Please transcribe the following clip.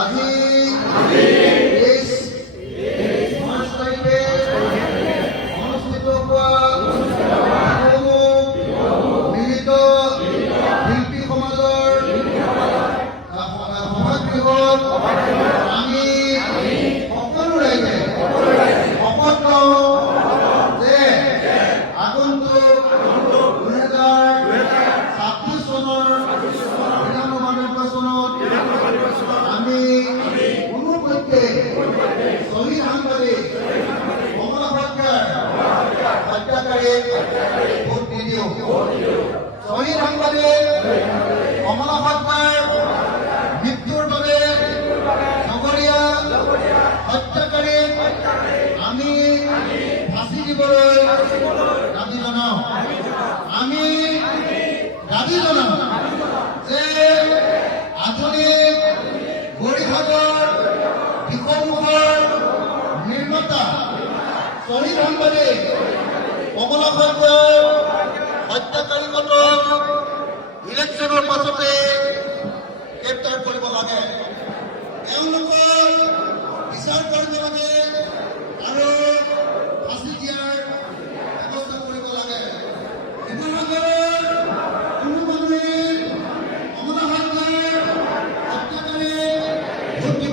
আজি 23 মাৰ্চ তাৰিখে অনুষ্ঠিত হোৱা মিলিত শিল্পী সমাজৰ সভাগৃহত আমি সকলো ৰাইজে শপত লওঁ যে আগন্তুক 2026 চনৰ বিধানসভা নিৰ্বাচনত আমি কোনোপধ্যে শ্বহীদ সাংবাদিক কমলা সৰকাৰ হত্যাকাৰীক ভোট নিদিওঁ। শ্বহীদ সাংবাদিক কমলা সৰকাৰ মৃত্যুৰ বাবে নগৰীয়া হত্যাকাৰীক আমি ফাঁচি দিবলৈ দাবী জনাওঁ। আমি দাবী জনাওঁ যে আধুনিক গৰিসাগৰ দিশমুখৰ নিৰ্মাতা শ্বহীদ সাংবাদিক কমলা সৰকাৰ হত্যাকাৰীজনক ইলেকশ্যনৰ পাছতে গ্ৰেপ্তাৰ কৰিব লাগে। তেওঁলোকৰ বিচাৰ কৰিব লাগে আৰু ফাঁচি দিয়াৰ ব্যৱস্থা কৰিব লাগে। শিৱসাগৰৰ কোনো মানুহে কমলা সৰকাৰ হত্যাকাৰীক ভোট দিব